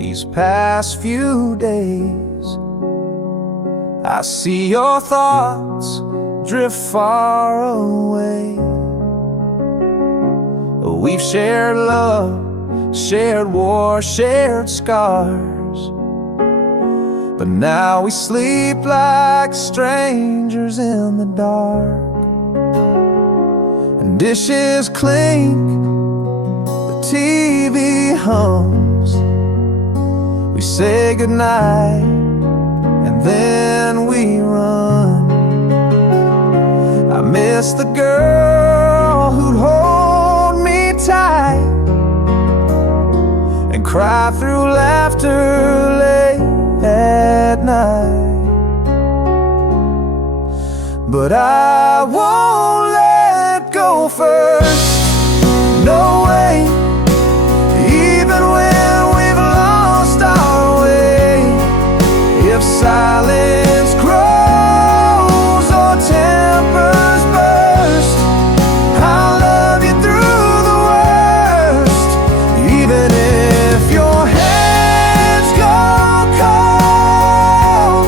these past few days. I see your thoughts drift far away. We've shared love, shared war, shared scars, but now we sleep like strangers in the dark. And dishes clink, the TV hums. We say goodnight and then we run. I miss the girl who'd hold me tight and cry through laughter late at night. But I won't let go first, no way. Even when we've lost our way, if silence grows or tempers burst, I'll love you through the worst. Even if your hands go cold,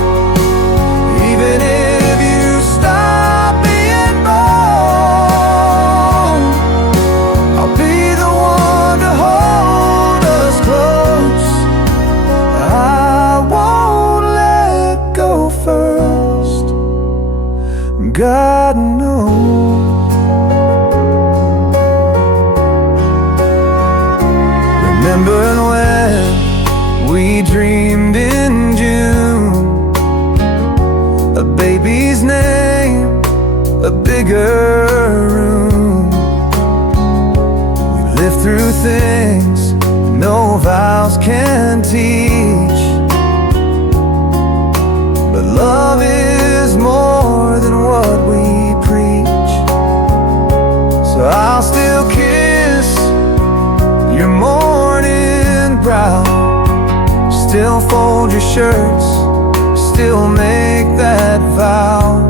even if you stop being bold, I'll be the one to hold us close. I won't let go first, God knows. Remembering when we dreamed in June, a baby's name, a bigger room. We lived through things no vows can teach, but love is more than what we preach. So I'll still kiss your morning brow, still fold your shirts, still make that vow.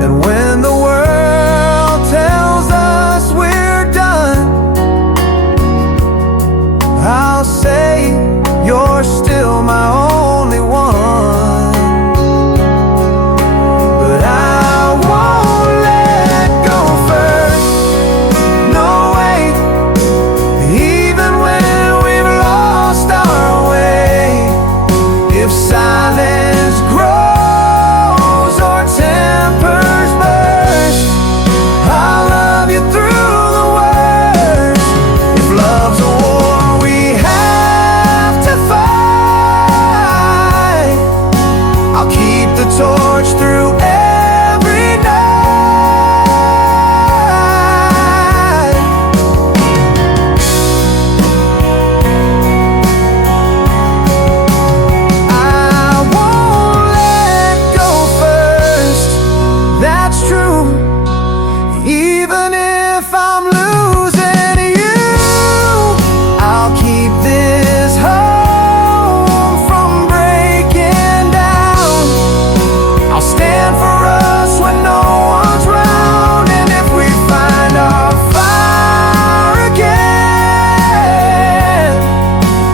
And when the world tells us we're done, I'll say you're still my only one. But I won't let go first, no way. Even when we've lost our way, if silence grows or tempers burst, I'll love you through the worst. If love's a war we have to fight, I'll keep the torch through every night. I won't let go first, that's true. Even if I'm losing you, I'll keep this home from breaking down. I'll stand for us when no one's round. And if we find our fire again,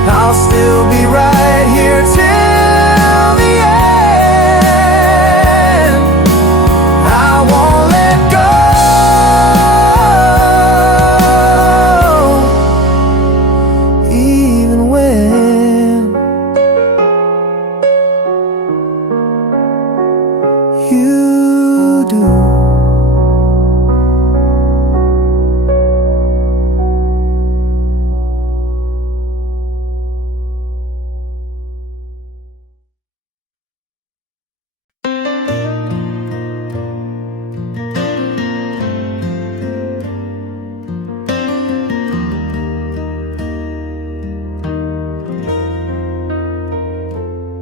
I'll still be right here till the end. I won't let go, even when you do.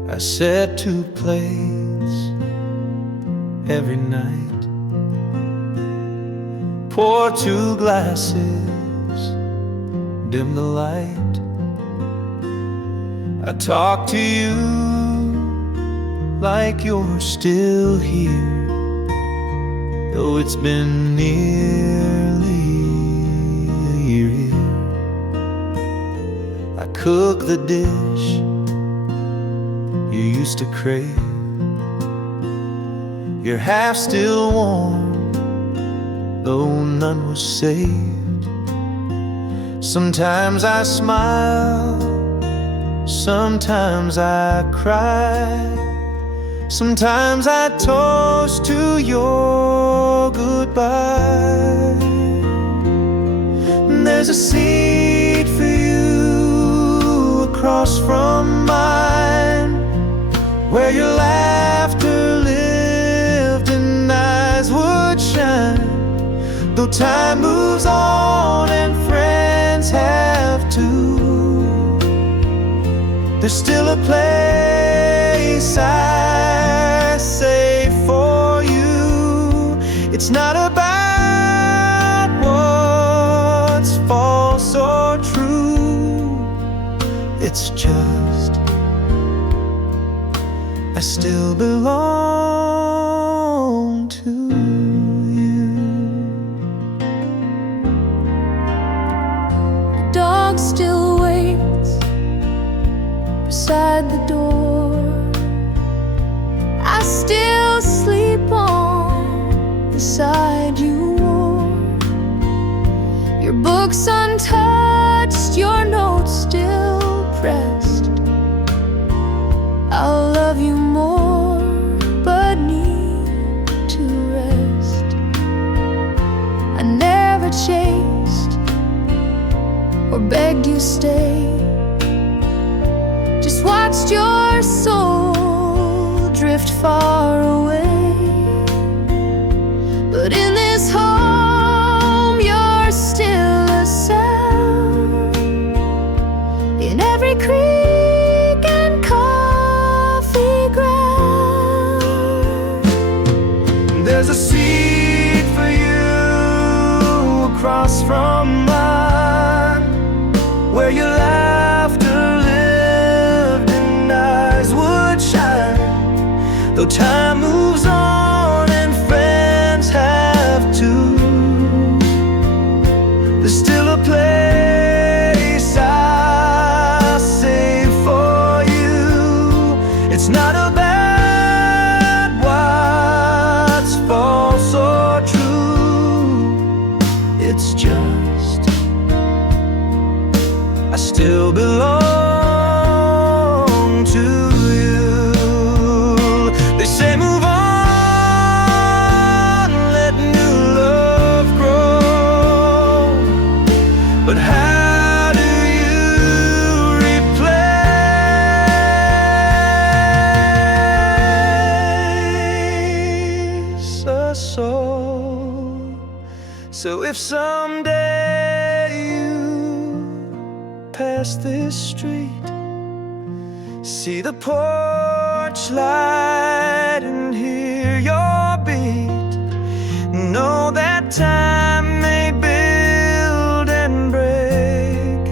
I set 2 plates every night, pour 2 glasses, dim the light. I talk to you like you're still here, though it's been nearly a year. I cook the dish you used to crave. You're half still warm, though none was saved. Sometimes I smile, sometimes I cry, sometimes I toast to your goodbye. There's a seat for you across from mine, where your laughter lived and eyes would shine. Though time moves on and friends have to, there's still a place I save for you. It's not about what's false or true, it's just I still belong to you. The dog still waits beside the door. I still sleep on the side you wore. Your book's untouched, your notes still pressed. I'll love you more, but need to rest. I never chased or begged you stay, just watched your soul drift far away. But in this home, you're still a sound in every creek and coffee ground. There's a seat for you across from mine, where your laughter lived and eyes would shine. Though time moves on and friends have to, there's still a place I'll save for you. It's not about what's false or true, it's just I still belong to you. They say move on, let new love grow, but how do you replace a soul? So if someday you pass this street, see the porch light and hear your beat, know that time may build and break,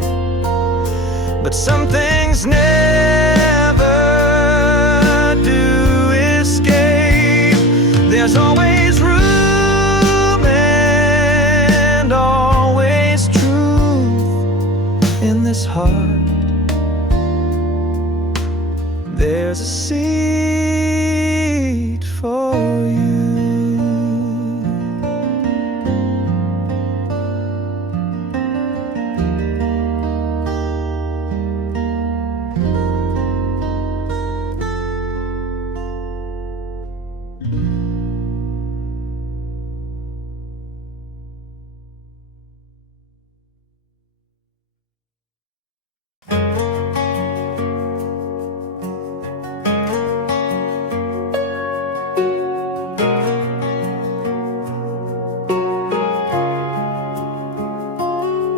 but some things never do escape. There's always room and always truth in this heart. There's a seat for you.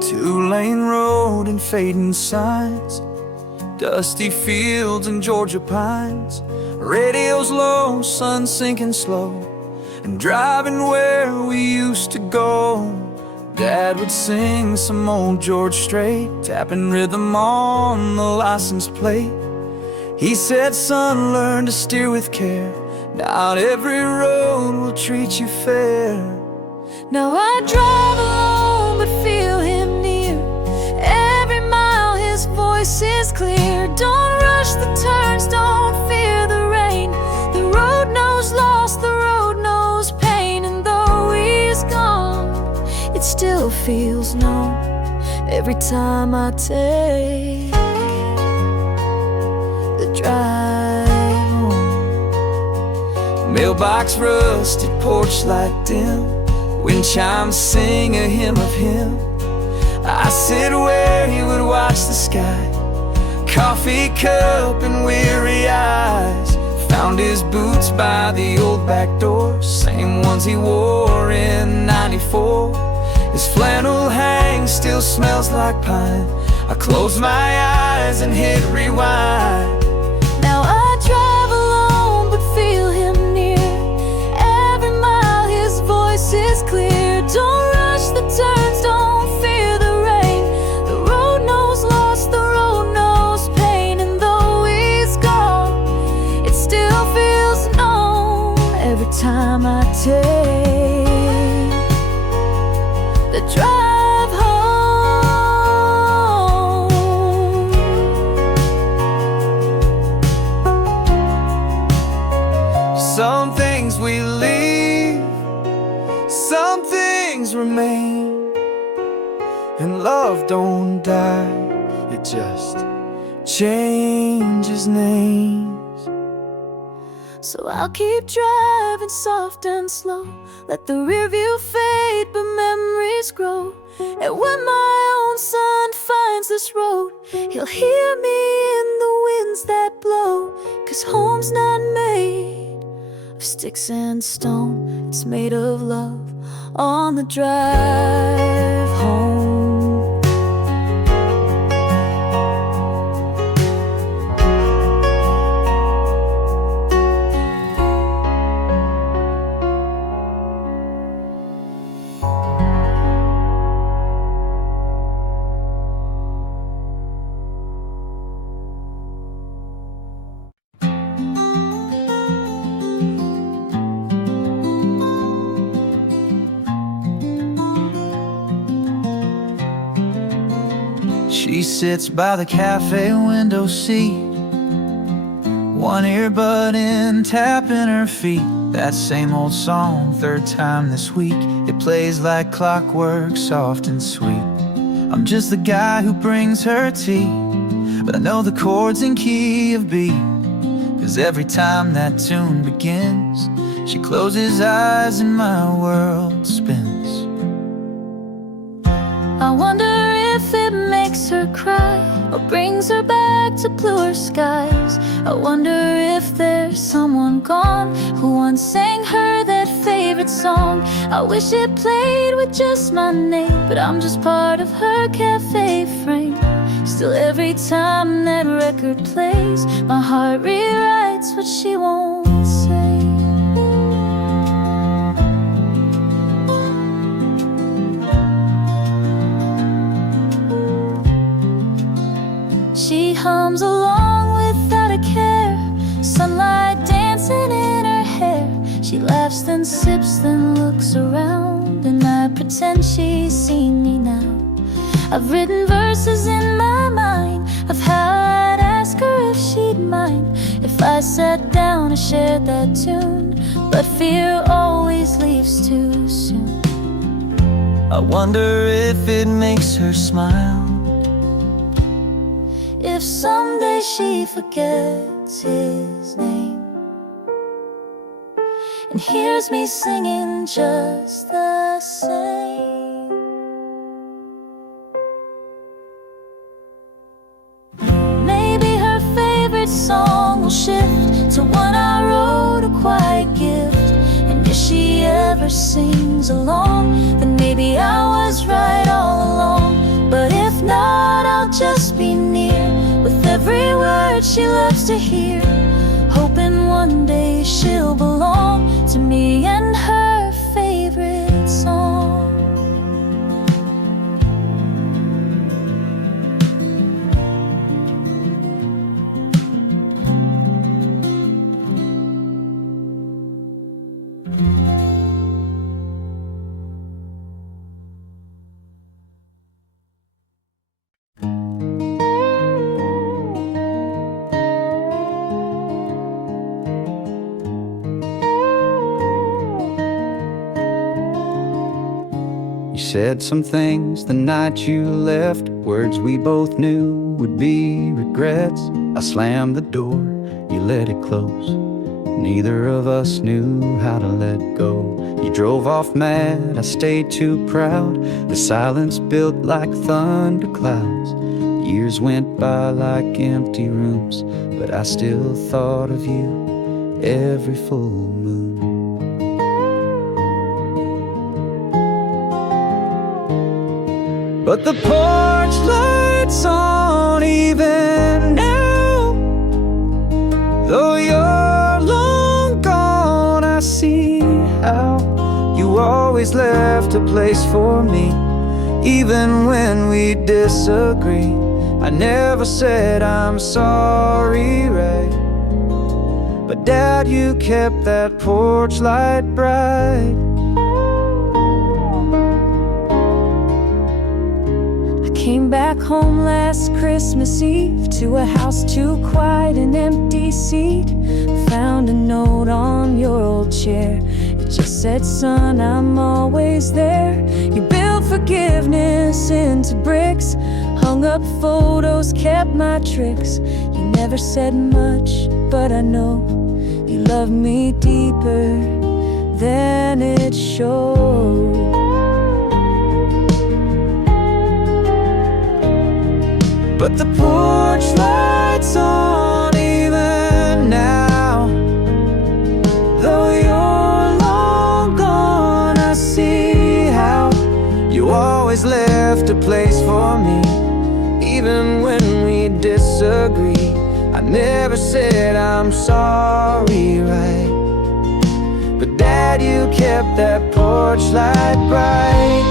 Two-lane road and fading signs, dusty fields and Georgia pines, radio's low, sun sinking slow, and driving where we used to go. Dad would sing some old George Strait, tapping rhythm on the license plate. He said, son, learn to steer with care, not every road will treat you fair. Now I drive alone but feel him near, every mile his voice voice is clear. Don't rush the turns, don't fear the rain. The road knows loss, the road knows pain. And though he's gone, it still feels known every time I take the drive home. Mailbox rusted, porch light dim, wind chimes sing a hymn of him. I sit where he would watch the sky, coffee cup and weary eyes. Found his boots by the old back door, same ones he wore in '94. His flannel hang still smells like pine. I close my eyes and hit rewind. Now I drive alone but feel him near. Every mile his voice is clear. Don't rush the turns, don't fear the rain. The road knows loss, the road knows pain. And though he's gone, it still feels known every time I take the drive home. Some things we leave, some things remain, and love don't die, it just changes names. So I'll keep driving soft and slow, let the rear view fade but memories grow. And when my own son finds this road, he'll hear me in the winds that blow. 'Cause home's not made of sticks and stone, it's made of love on the drive home. She sits by the cafe window seat, one earbud in, tapping her feet. That same old song, third time this week. It plays like clockwork, soft and sweet. I'm just the guy who brings her tea, but I know the chords in key of B. 'Cause every time that tune begins, she closes eyes and my world spins. I wonder if it makes her cry or brings her back to bluer skies. I wonder if there's someone gone who once sang her that favorite song. I wish it played with just my name, but I'm just part of her cafe frame. Still every time that record plays, my heart rewrites what she won't say. She hums along without a care, sunlight dancing in her hair. She laughs then sips then looks around, and I pretend she's seen me now. I've written verses in my mind of how I'd ask her if she'd mind if I sat down and shared that tune, but fear always leaves too soon. I wonder if it makes her smile, if someday she forgets his name and hears me singing just the same. Maybe her favorite song will shift to one I wrote, a quiet gift. And if she ever sings along, then maybe I was right all along. But if not, I'll just be near with every word she loves to hear, hoping one day she'll belong to me and her favorite song. said some things the night you left, words we both knew would be regrets. I slammed the door, you let it close. Neither of us knew how to let go. You drove off mad, I stayed too proud. The silence built like thunderclouds. Years went by like empty rooms, but I still thought of you every full moon. But the porch light's on even now. Though you're long gone, I see how you always left a place for me. Even when we disagree, I never said I'm sorry, right? But Dad, you kept that porch light bright. Came back home last Christmas Eve to a house too quiet, an empty seat. Found a note on your old chair. It just said, son, I'm always there. You built forgiveness into bricks, hung up photos, kept my tricks. You never said much, but I know you love me deeper than it showed. But the porch light's on even now. Though you're long gone, I see how you always left a place for me. Even when we disagree, I never said I'm sorry, right? But Dad, you kept that porch light bright.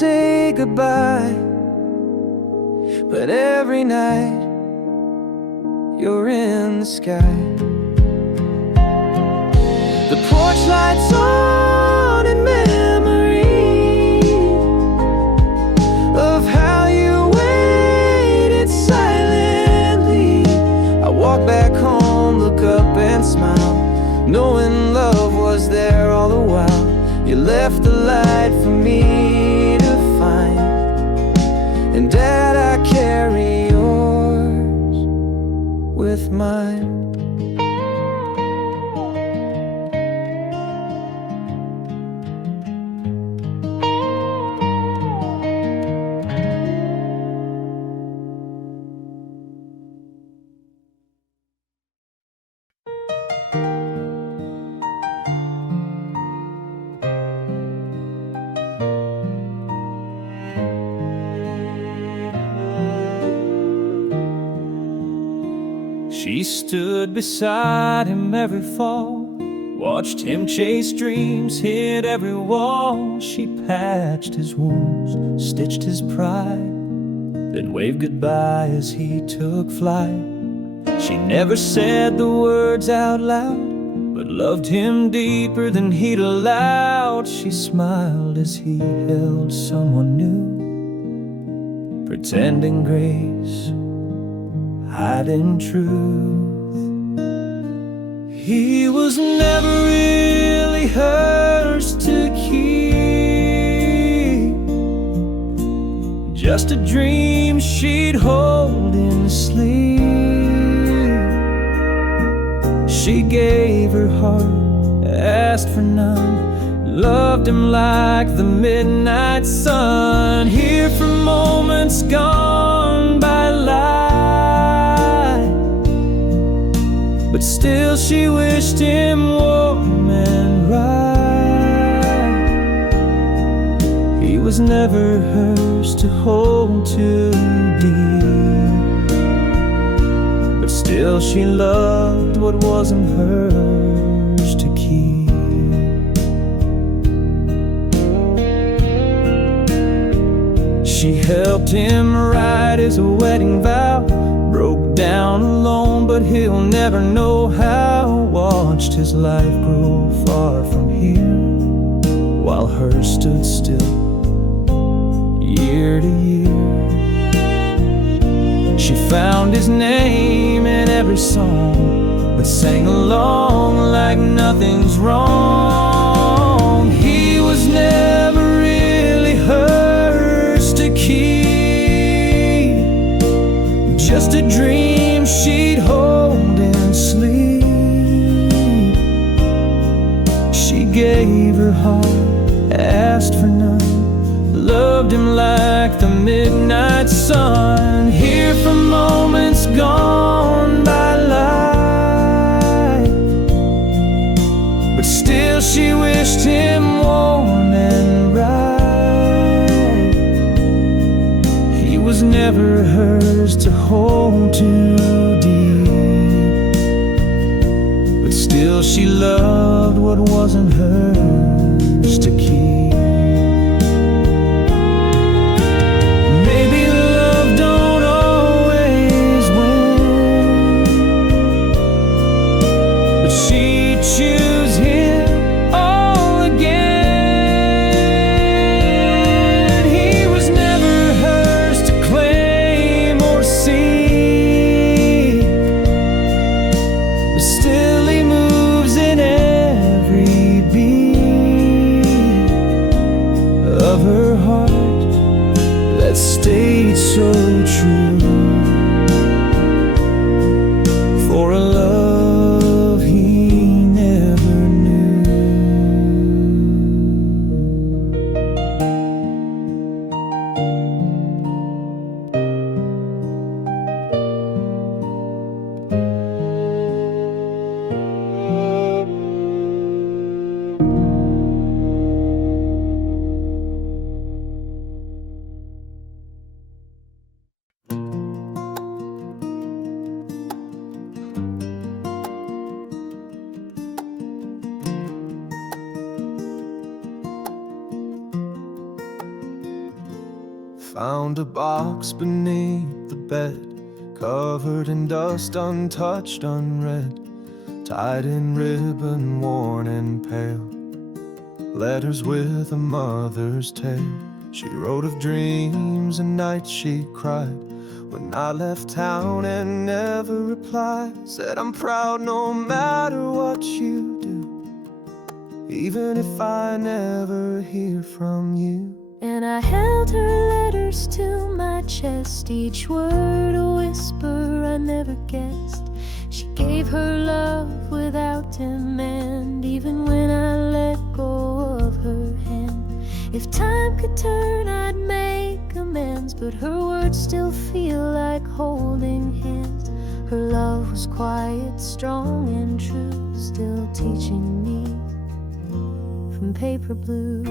Say goodbye, but every night you're in the sky. The porch light's on in memory of how you waited silently. I walk back home, look up and smile, knowing love was there all the while. You left the light for me to find, and Dad, I carry yours with mine. She stood beside him every fall, watched him chase dreams, hit every wall. She patched his wounds, stitched his pride, then waved goodbye as he took flight. She never said the words out loud, but loved him deeper than he'd allowed. She smiled as he held someone new, pretending grace, hiding truth. He was never really hers to keep, just a dream she'd hold in sleep. She gave her heart, asked for none, loved him like the midnight sun, here for moments gone by light. But still she wished him warm and right. He was never hers to hold too deep, but still she loved what wasn't hers to keep. She helped him write his wedding vow, broke down alone, but he'll never know how. Watched his life grow far from here, while hers stood still, year to year. She found his name in every song, but sang along like nothing's wrong. He was never really hers to keep, just a dream she'd hold in sleep. She gave her heart, asked for none, loved him like the midnight sun. Here from moments gone by light, but still she wished him warm and right. He was never hers to hold too deep, but still she loved what wasn't hers to keep. Choose him all again. He was never hers to claim or see, but still he moves in every beat of her heart that stayed so true for a love he never knew. Found a box beneath the bed, covered in dust, untouched, unread, tied in ribbon, worn and pale. Letters with a mother's tale. She wrote of dreams and nights she cried when I left town and never replied. Said I'm proud no matter what you do, even if I never hear from you. And I held her letters to my chest, each word a whisper I never guessed. She gave her love without demand, even when I let go of her hand. If time could turn, I'd make amends, but her words still feel like holding hands. Her love was quiet, strong and true, still teaching me from paper blue.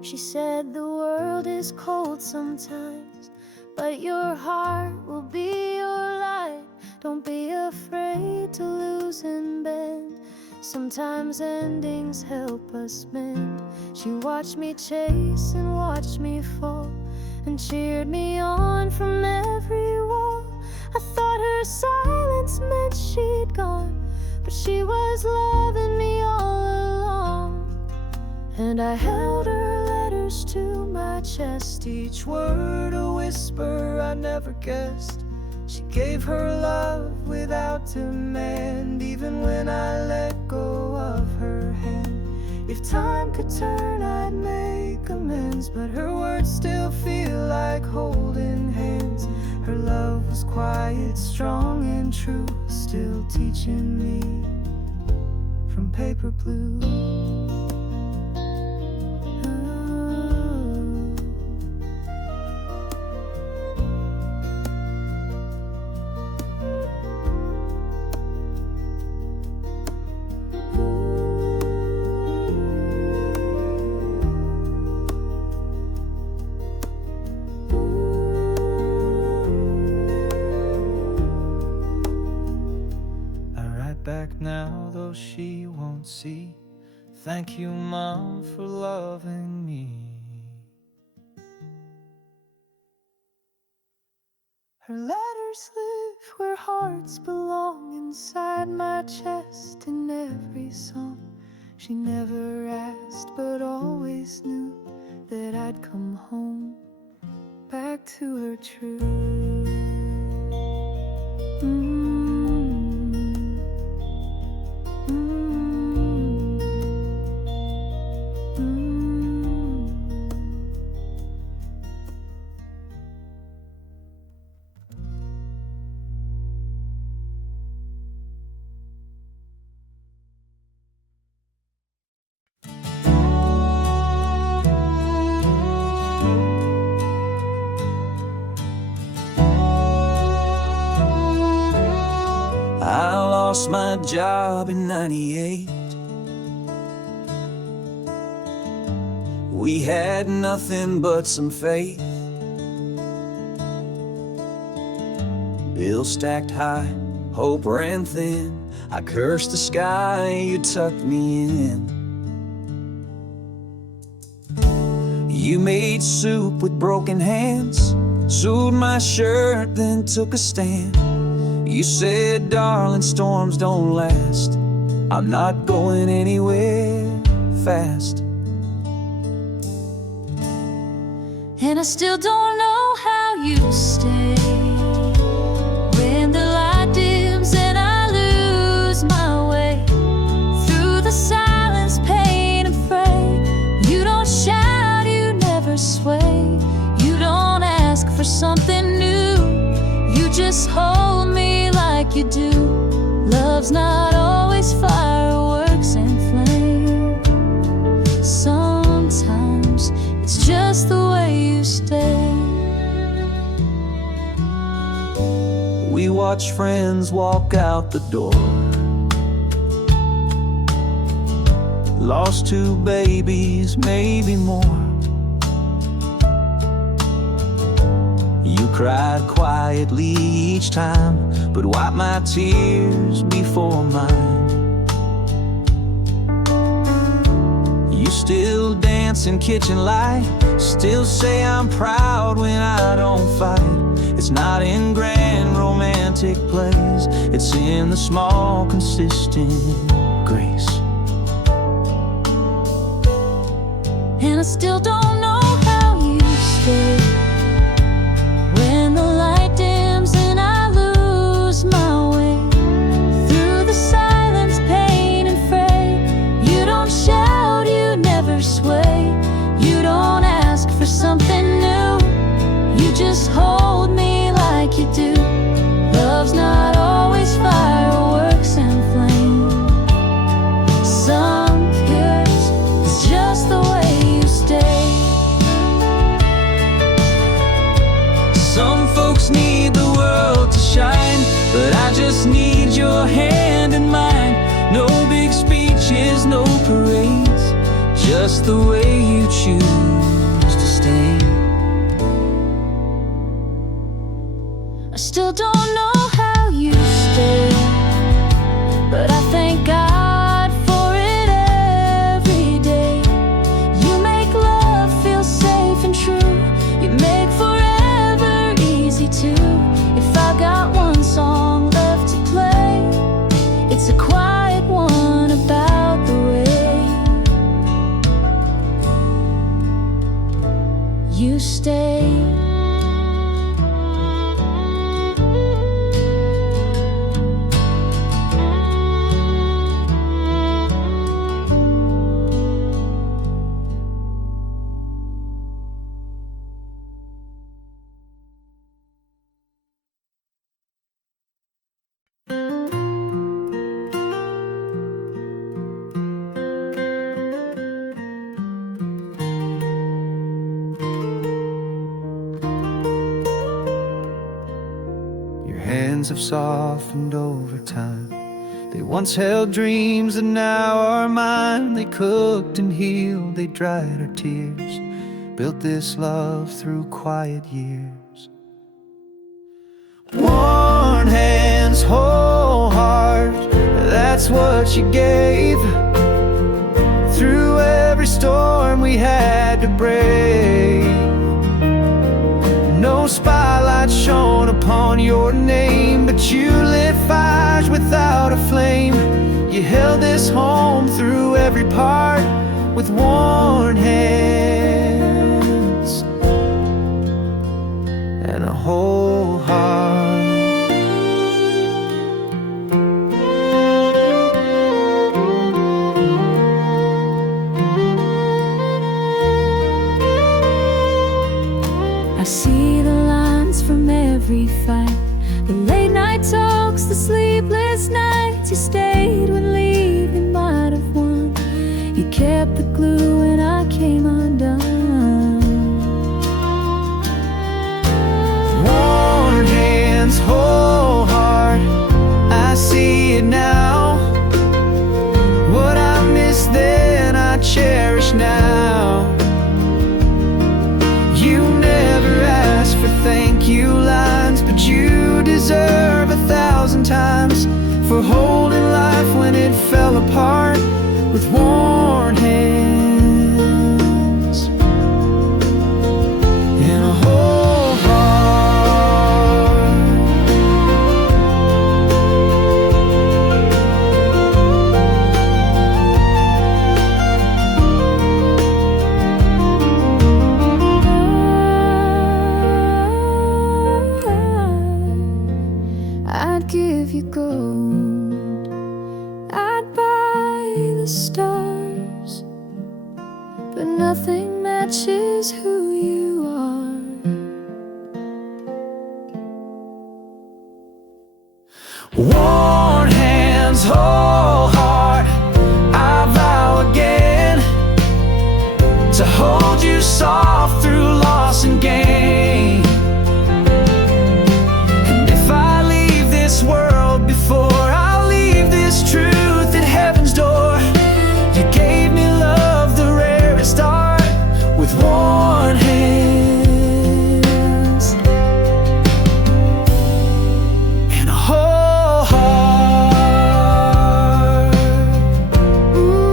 She said the world is cold sometimes, but your heart will be your light. Don't be afraid to lose and bend. Sometimes endings help us mend. She watched me chase and watched me fall, and cheered me on from every wall. I thought her silence meant she'd gone, but she was loving me all along. And I held her letters to my chest, each word a whisper I never guessed. She gave her love without demand, even when I let go of her hand. If time could turn, I'd make amends, but her words still feel like holding hands. Her love was quiet, strong and true, still teaching me from paper blue. Back now, though she won't see. Thank you, Mom, for loving me. Her letters live where hearts belong, inside my chest in every song. She never asked but always knew that I'd come home, back to her true. I lost my job in '98. We had nothing but some faith. Bills stacked high, hope ran thin. I cursed the sky, you tucked me in. You made soup with broken hands, sewed my shirt, then took a stand. You said, darling, storms don't last. I'm not going anywhere fast. And I still don't know how you stay when the light dims and I lose my way through the silence, pain and fray. You don't shout, you never sway. You don't ask for something new. You just hold me like you do. Love's not always fireworks and flame. Sometimes it's just the way you stay. We watch friends walk out the door, lost 2 babies, maybe more. You cried quietly each time, but wiped my tears before mine. You still dance in kitchen light, still say I'm proud when I don't fight. It's not in grand romantic plays, it's in the small consistent grace. And I still don't know how you stay when the light dims and I lose my way through the silence, pain and fray. You don't shout, you never sway. You don't ask for something new. You just hold me like you do. Love's not always fireworks and flame. Some years it's just the way you stay. Some folks need the world to shine, but I just need your hand in mine. No big speeches, no parades, just the way you choose to stay. I still don't know how you stay, but I thank God for it every day. You make love feel safe and true. You make forever easy too. If I got one song left to play, it's a quiet one about the way you stay. Hands have softened over time. They once held dreams that now are mine. They cooked and healed, they dried our tears, built this love through quiet years. Worn hands, whole heart, that's what you gave. Through every storm we had to brave. No spotlight shone upon but you lit fires without a flame. You held this home through every part with worn hands and a whole heart. I see the lines from every fight, the late night talks, the sleepless nights. You stayed when leaving might have won. You kept the glue when I came undone. Worn hands, whole heart, I see it now. What I missed then, I cherish now. You never asked for thank you lines, but you deserve 1,000 times for holding life when it fell apart with worn hands and a whole heart. I'd give you gold, I'd buy the stars, but nothing matches who you are. Worn hands, whole heart, I vow again to hold you soft through loss and gain. And if I leave this world before I leave this truth at heaven's door, you gave me love, the rarest art, with worn hands and a whole heart. Ooh.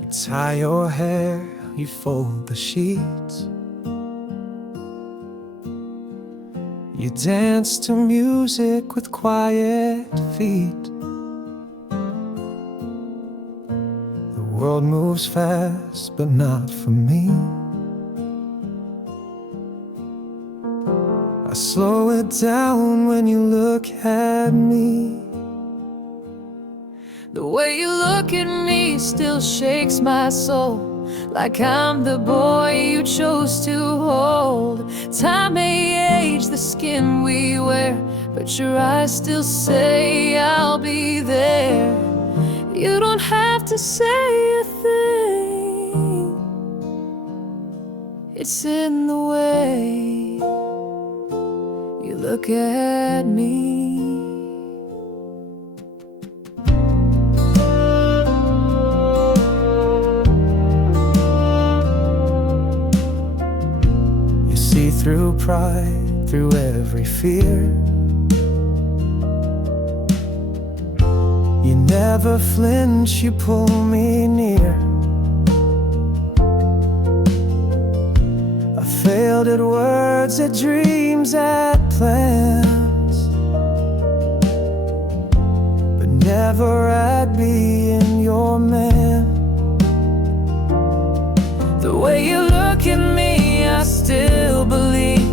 You tie your hair, you fold the sheets, you dance to music with quiet feet. The world moves fast, but not for me. I slow it down when you look at me. The way you look at me still shakes my soul, like I'm the boy you chose to hold. Time may age the skin we wear, but your eyes still say I'll be there. You don't have to say a thing, it's in the way you look at me. Through pride, through every fear, you never flinch, you pull me near. I failed at words, at dreams, at plans, but never at being your man. The way you look at me, I still believe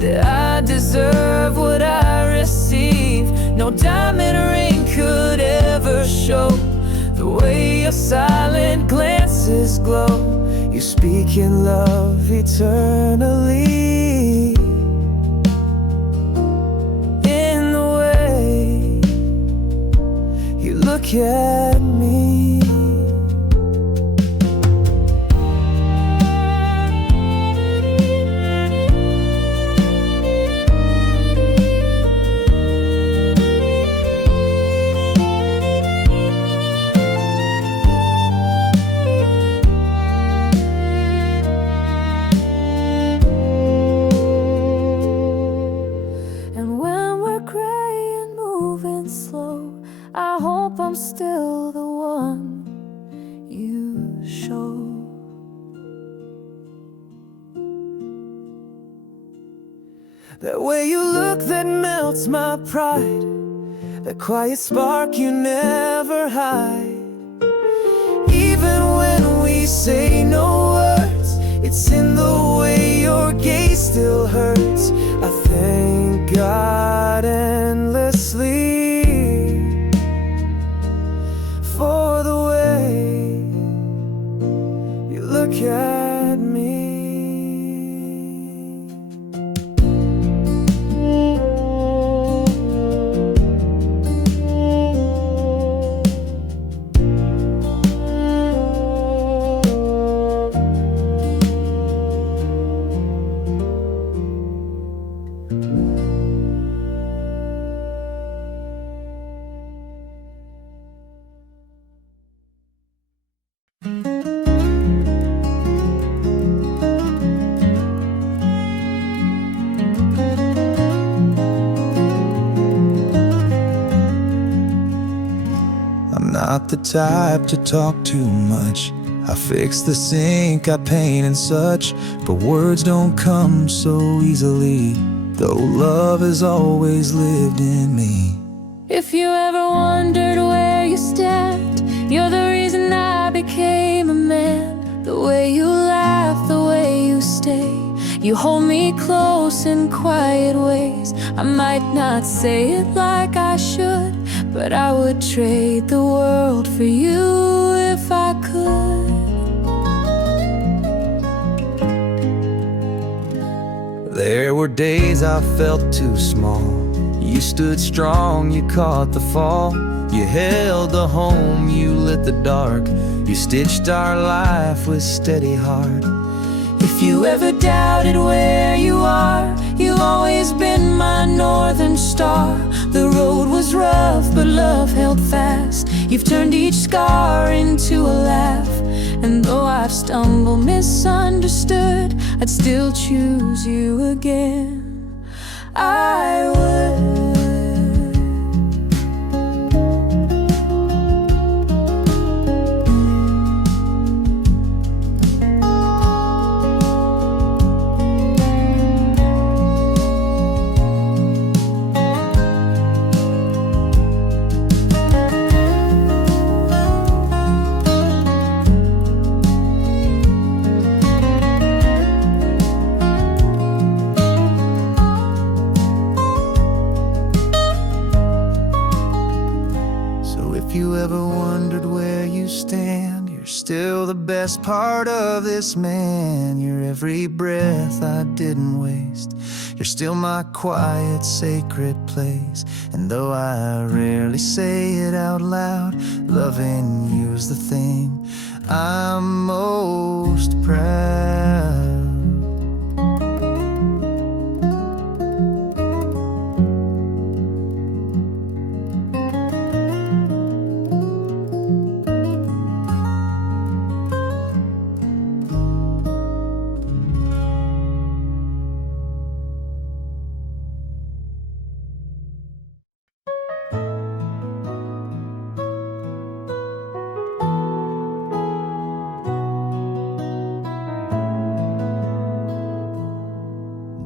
that I deserve what I receive. No diamond ring could ever show the way your silent glances glow. You speak in love eternally, in the way you look at me. I hope I'm still the one you show. That way you look that melts my pride, that quiet spark you never hide. Even when we say no words, it's in the way your gaze still hurts. I thank God endlessly for the way you look at me. I'm not the type to talk too much. I fix the sink, I paint and such, but words don't come so easily, though love has always lived in me. If you ever wondered where you stand, you're the reason I became a man. The way you laugh, the way you stay, you hold me close in quiet ways. I might not say it like I should, but I would trade the world for you if I could. There were days I felt too small. You stood strong, you caught the fall. You held the home, you lit the dark. You stitched our life with steady heart. If you ever doubted where you are, you've always been my northern star. The road was rough, but love held fast. You've turned each scar into a laugh. And though I've stumbled, misunderstood, I'd still choose you again. I would. If you ever wondered where you stand, you're still the best part of this man. You're every breath I didn't waste. You're still my quiet, sacred place. And though I rarely say it out loud, loving you's the thing I'm most proud.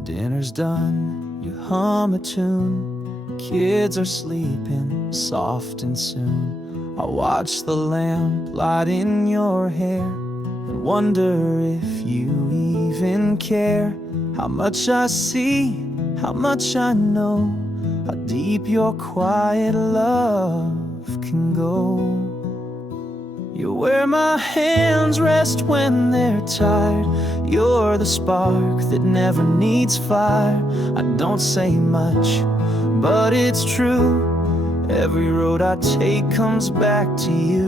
Dinner's done, you hum a tune. Kids are sleeping soft and soon. I watch the lamp light in your hair and wonder if you even care. How much I see, how much I know, how deep your quiet love can go. You're where my hands rest when they're tired. You're the spark that never needs fire. I don't say much, but it's true. Every road I take comes back to you.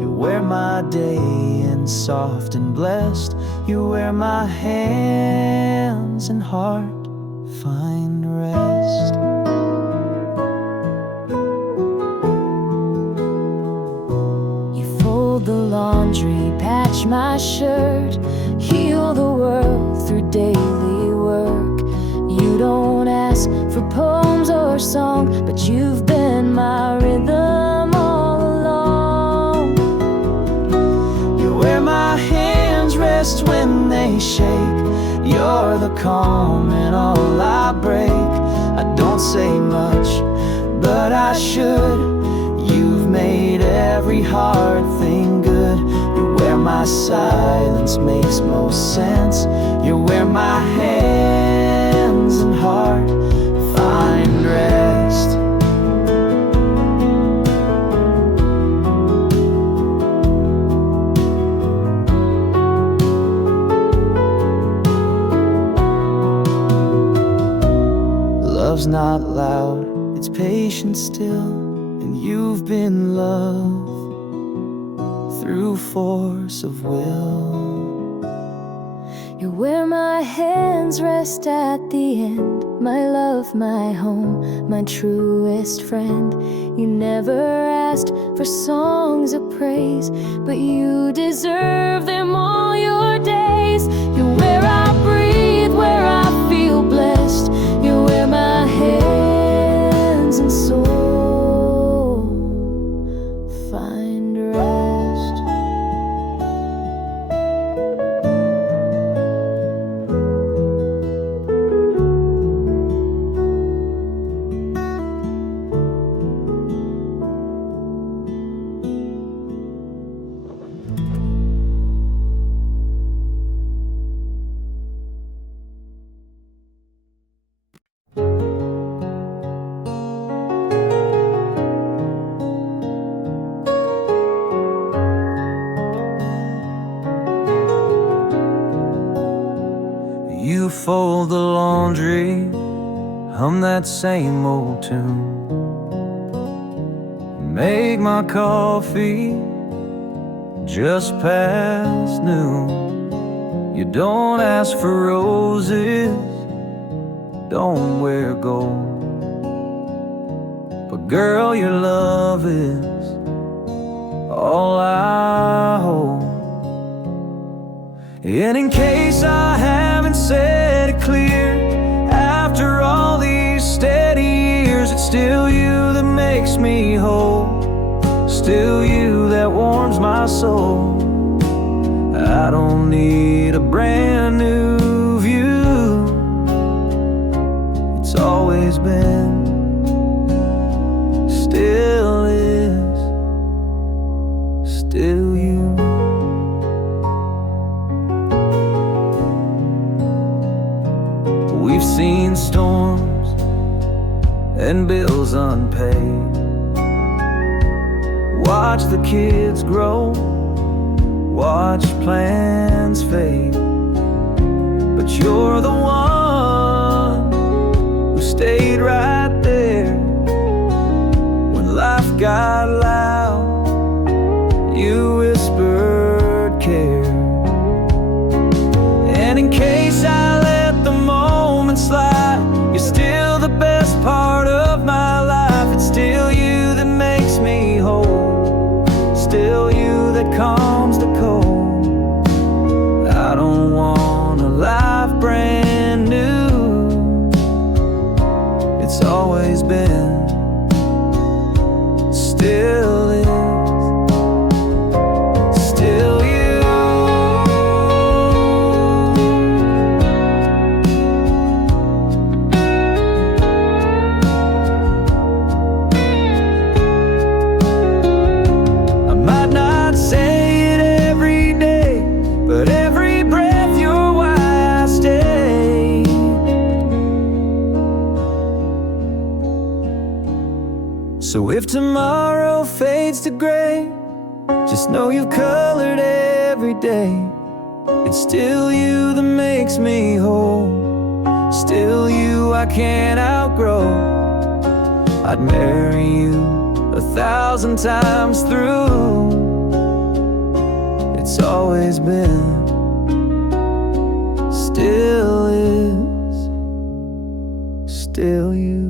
You're where my day ends soft and blessed. You're where my hands and heart find rest. The laundry, patch my shirt, heal the world through daily work. You don't ask for poems or song, but you've been my rhythm. calm in all I break. I don't say much, but I should. You've made every hard thing good. You're where my silence makes most sense. You're where my hands and heart find rest. Love's not loud, it's patient still, and you've been love through force of will. You're where my hands rest at the end, my love, my home, my truest friend. You never asked for songs of praise, but you deserve them all your days. You're where I breathe, where I feel blessed. You're where my hands and soul find rest. You fold the laundry, hum that same old tune, make my coffee just past noon. You don't ask for roses, don't wear gold, but girl, your love is all I hold. And in case I haven't said it clear, after all these steady years, it's still you that makes me whole, still you that warms my soul. I don't need a brand new view, it's always been, still is, still you. We've seen storms and bills unpaid, watch the kids grow, watch plans fade, but you're the one who stayed right there when life got loud. You whispered care, and in case I let the moment slide, you're still the best part of my life. It's still you that makes me whole, still you that calms the cold. I don't want a life brand new, it's always been, still is, still you. So if tomorrow fades to gray, just know you've colored every day. It's still you that makes me whole, still you I can't outgrow. I'd marry you 1,000 times through, it's always been, still is, still you.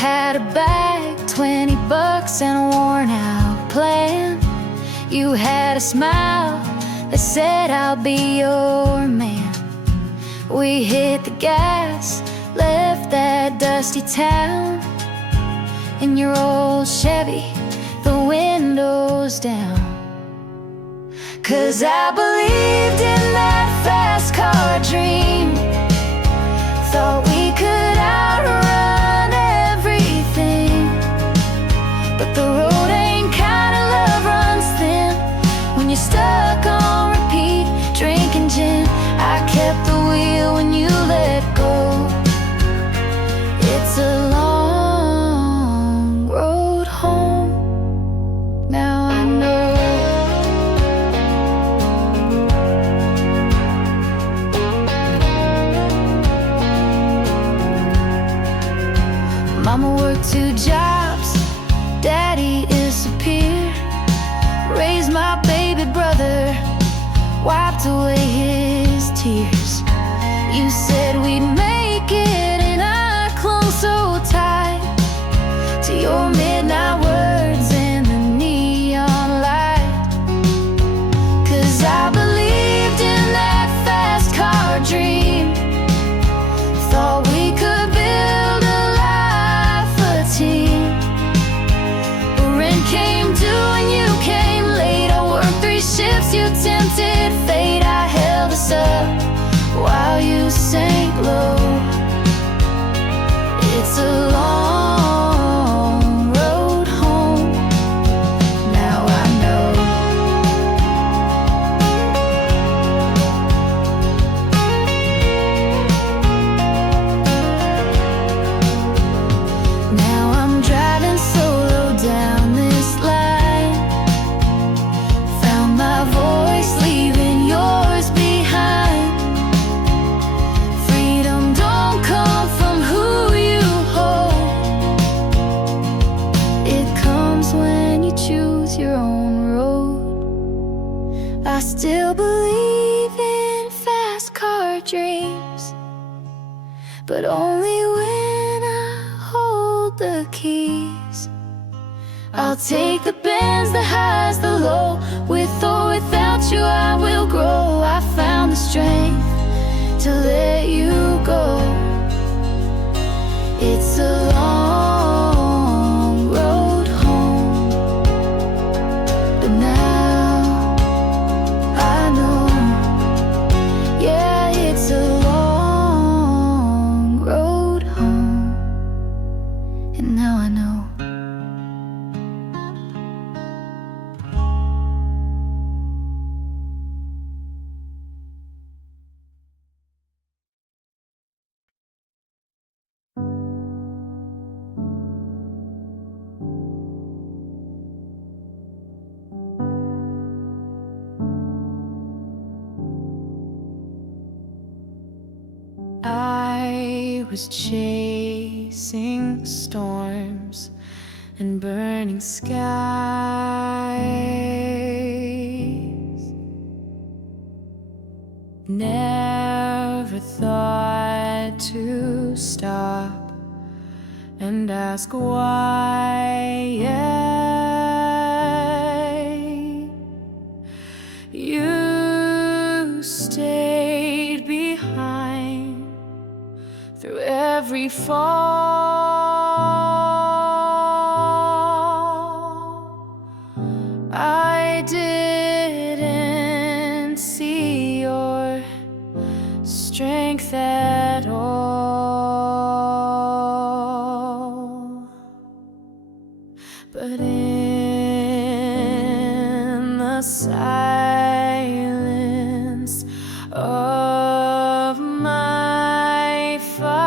had a bag, 20 bucks and a worn out plan. You had a smile that said I'll be your man. We hit the gas, left that dusty town. In your old Chevy, the windows down. 'Cause I believed in that fast car dream. Thought we could outrun everything. But the road ain't kind of love runs thin. When you're stuck on repeat, drinking gin, I kept the wheel when you let go. It's a long road home. Now I know. Mama worked 2 jobs, Daddy disappeared. Raised my baby brother, wiped away his tears. You said we'd make it, and I clung so tight to your midnight words and the neon light. 'Cause I believed in that fast car dream. Thought we could build a life, a team. But rent came due and you came late. I worked 3 shifts, you tempted fate. I held us up while you sank low. It's a long road home. Now I know. Now I'm driving solo down this line. Found my voice, leaving yours behind. Freedom don't come from who you hold. It comes when you choose your own road. I still believe in fast car dreams, but only when I hold the keys. I'll take the bends, the highs, the low. With or without you I will grow. I found the strength to let you go. It's a long road home. But now I know. Yeah, it's a long road home. And now I know. I was chasing storms and burning skies. Never thought to stop and ask why. You stayed behind through every fall. I didn't see your strength at all. But in the silence of my fight,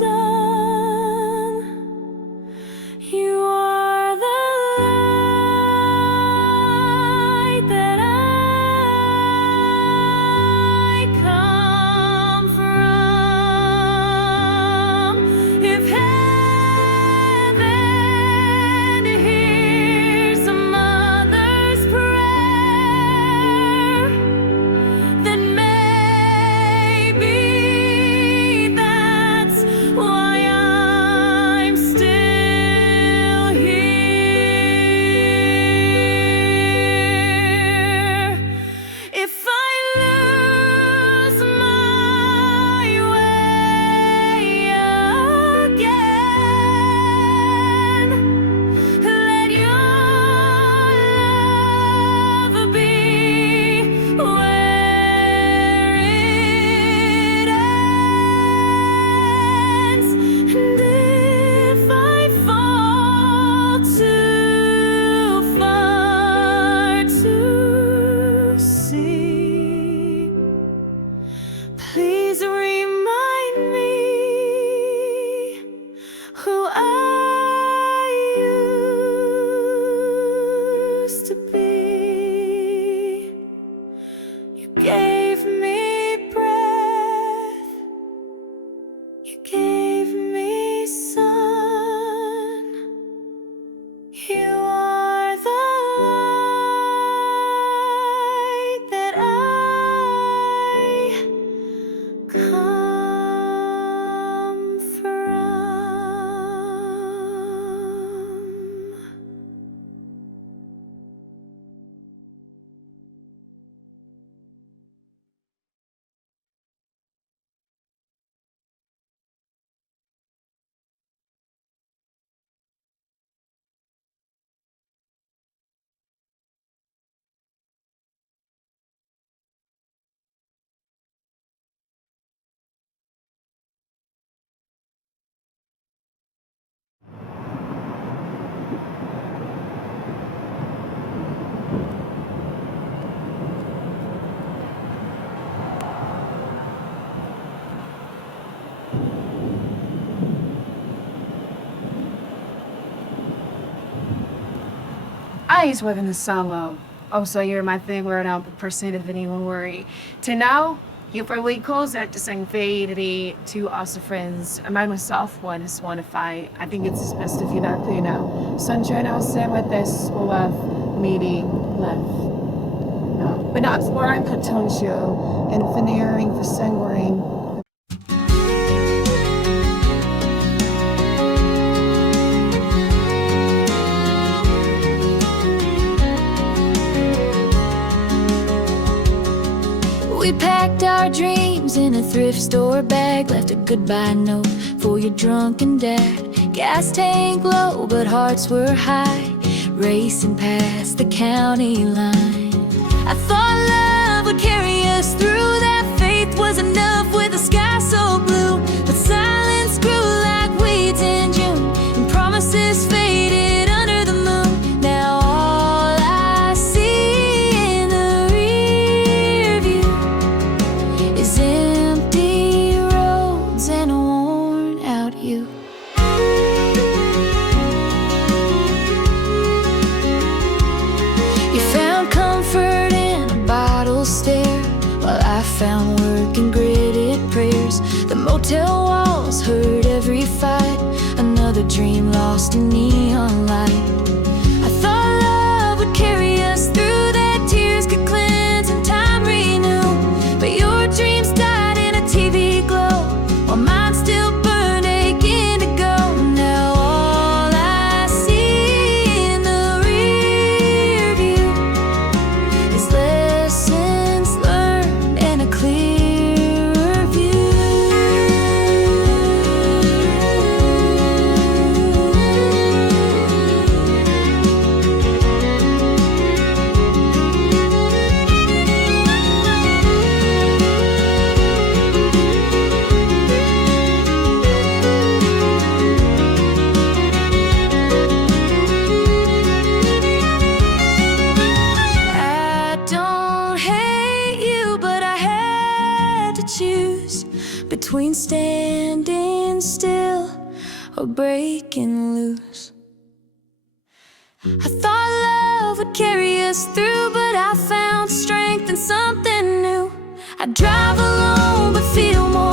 done. You are the light that I come from. If heaven hears a mother's prayer, then maybe that's why I'm still here. If I lose my way again, let your love be where it ends. And if I fall too far to see, please remind me who I used to be. You gave me breath, you gave me sun. You are the light that I come from. I used to work in the solo. Oh, so you're my thing where I don't percent of anyone worry. To now, you probably calls that to sing fade to also friends. I mind myself one is one if I think it's best if you're not clear now. Sunshine, I'll say with this will have meeting left. No. But not for I'm potential and veneering for singering. We packed our dreams in a thrift store bag, left a goodbye note for your drunken dad. Gas tank low, but hearts were high, racing past the county line. I thought love would carry us through, that faith was enough with a sky so blue. But silence grew like weeds in June, and promises faded under the moon. Now all I see in the rear view is empty roads and a worn out you. You found comfort in a bottle stare, while I found work in gritted prayers. The motel walls heard every fight, another dream lost in neon light. I thought love would carry us through, that tears could cleanse and time renew. But your dreams died in a TV glow, while mine still burned aching to go. Now all I see in the rear view is lessons learned and a clearer view. choose between standing still or breaking loose. I thought love would carry us through, but I found strength in something new. I drive alone but feel more